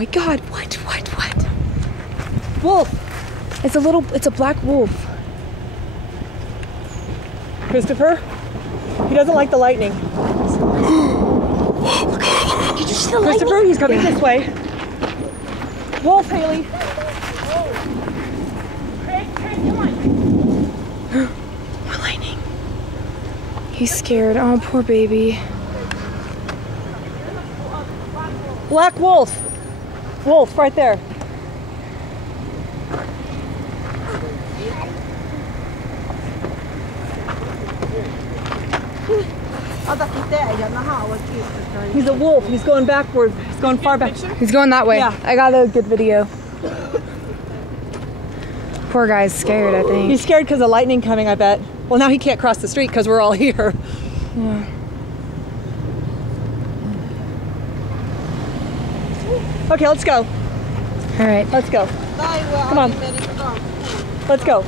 my God, what? Wolf. It's a black wolf. Christopher, he doesn't like the lightning. Did you see the Christopher, lightning? he's coming this way. Wolf, Haley. More lightning. He's scared. Oh, poor baby. Black wolf. Wolf, right there. He's a wolf. He's going backward. He's going far back. He's going that way. Yeah. I got a good video. Poor guy's scared, I think. He's scared because of lightning coming, I bet. Well, now he can't cross the street because we're all here. Yeah. Okay, let's go. All right. Let's go. Come on. Let's go.